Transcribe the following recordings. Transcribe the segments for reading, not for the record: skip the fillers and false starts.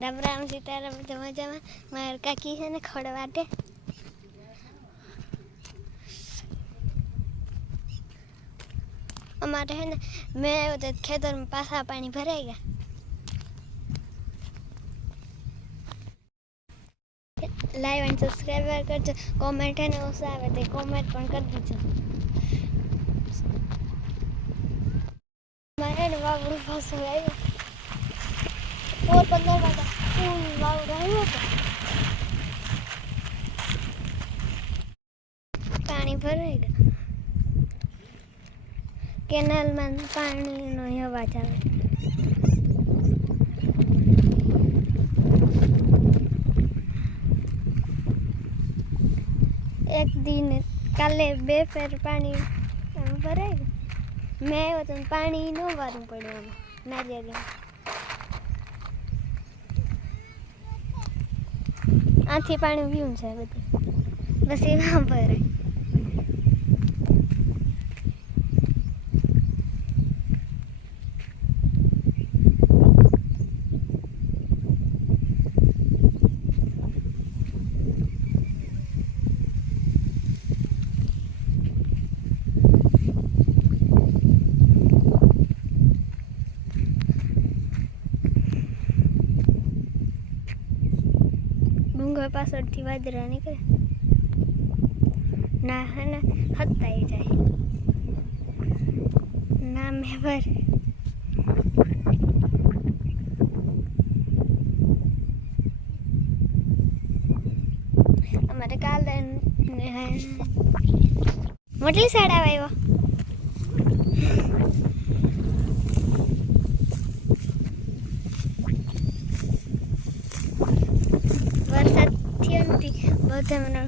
राम राम सीताराम मजा में मार काकी है ने खड़वाटे हमारे है ना मैं तो खेतर में पासा पानी भरेगा लाइव एंड सब्सक्राइब करजो कमेंट है ना ओसा आवे ते कमेंट पण कर दीजो मारे ने वावड़ू फसो आयो और 15 वाला फूल वावड़ू आयो तो पानी भरेगा केनाल में पानी नो अवाज आवे एक दिन काले बे फेर पानी भरेगा मैं आयो तो पानी नो वारू पड्यो नारियल आथी पानी पीવું છે બધું બસ એમાં ભરાય डूंगर पासळથી વાદરા નીકળે ના હે ને હતાઈ જાય ના મેં ભર અમારે કાલે મોટલી સાડા આવ્યો બધા મને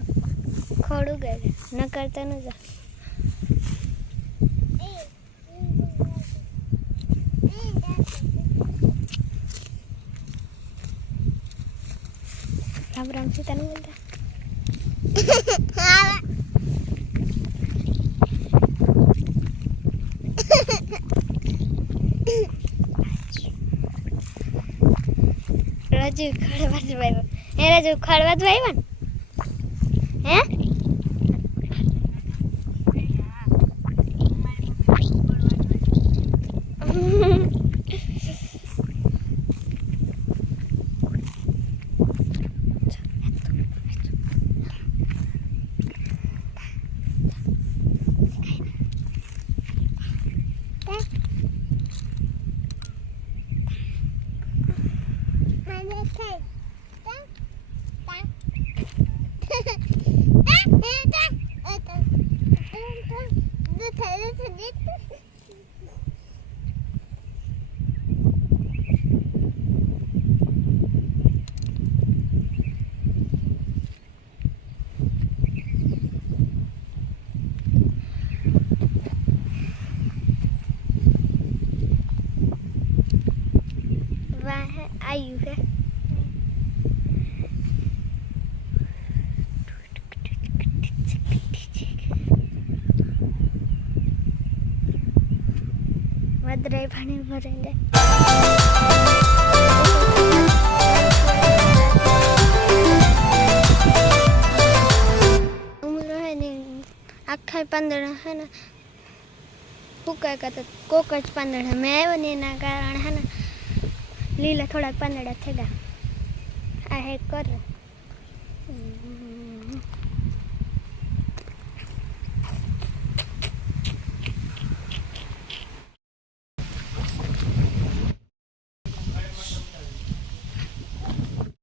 ખોડું ગયે ન કરતા ન જા રામ રામ સીતા ન બોલતા રાજુ ખડવા જ વાવ્યો એ રાજુ ખડવા જ વાવ્યા ને हैं आयु है वद्राई पानी भरेंगे उम्र है नहीं आखा 15 है ना फूका का तो कोकच 15 मैं आयो ने ना कारण है ना લીલા થોડાક પાંદડા થયા આ હે કર